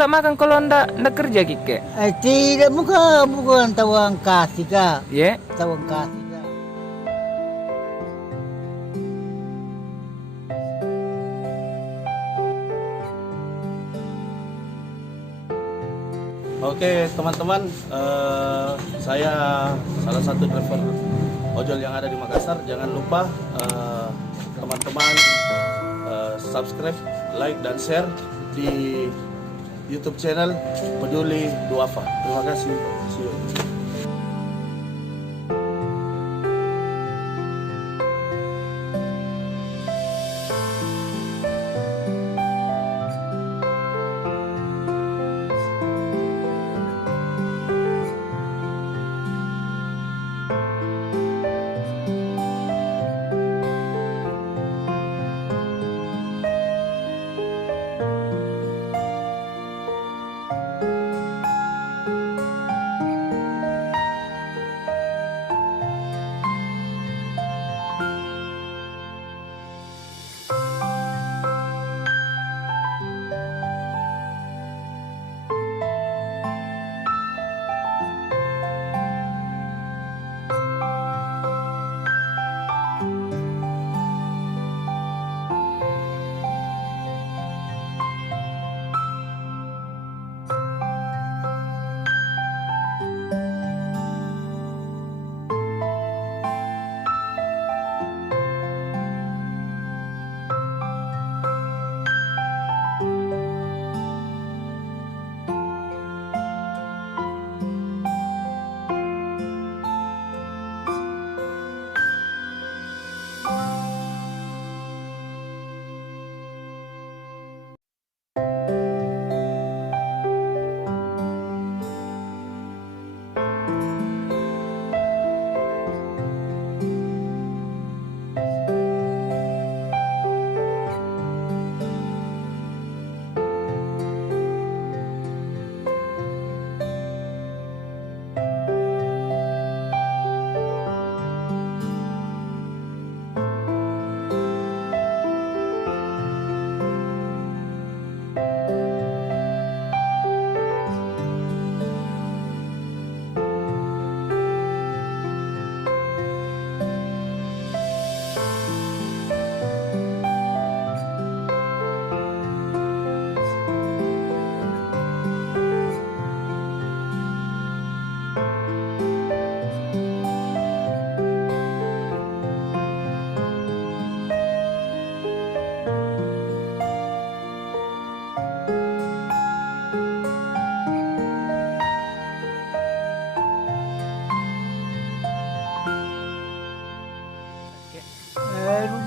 tak makan kalau ndak kerja Kike? Tidak, bukan tawang kasih kak. Ya. Tawang kasih kak. Oke teman-teman, saya salah satu driver ojol yang ada di Makassar. Jangan lupa teman-teman subscribe, like dan share di YouTube channel Peduli Duafa. Terima kasih. See you.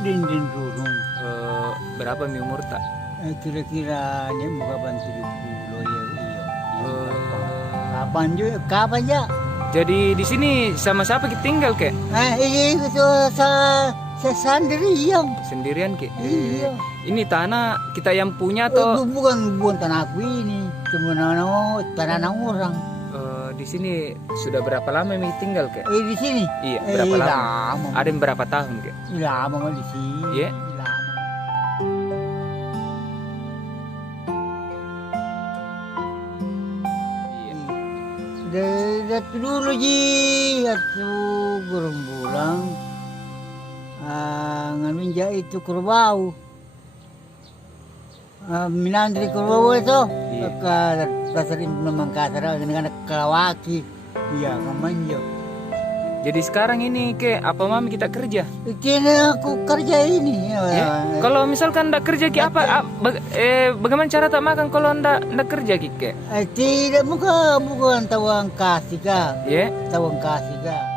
Dinding turun. Berapa mi umur tak? Kira-kiranya muka bantu 70 ya. Iya. Eh, Kapan ya? Jadi di sini sama siapa kita tinggal Kek? Itu saya sendirian. Sendirian Kek? Iya. Ini tanah kita yang punya atau Bukan tanah aku ini, cuma tanah orang. di sini sudah berapa lama mi tinggal Kek? Di sini? Iya, berapa lama? Lama. Ada yang berapa tahun Kek? Lama mah di sini. Iya. Lama. Iya. Dari dulu ji, aku gurung bulan, ngaminja itu kerbau. Minandri kerbau itu, Iya. pasar memang kasar dengan kalawaki, iya ngaminja. Jadi sekarang ini Kek, apa mami kita kerja? Kini aku kerja ini. Ya? Kalau misalkan ndak kerja Ki apa? Bagaimana cara tak makan kalau ndak kerja Ki Kek? Tidak, bukan tawang kasih kak. Ya? Tawang kasih kak.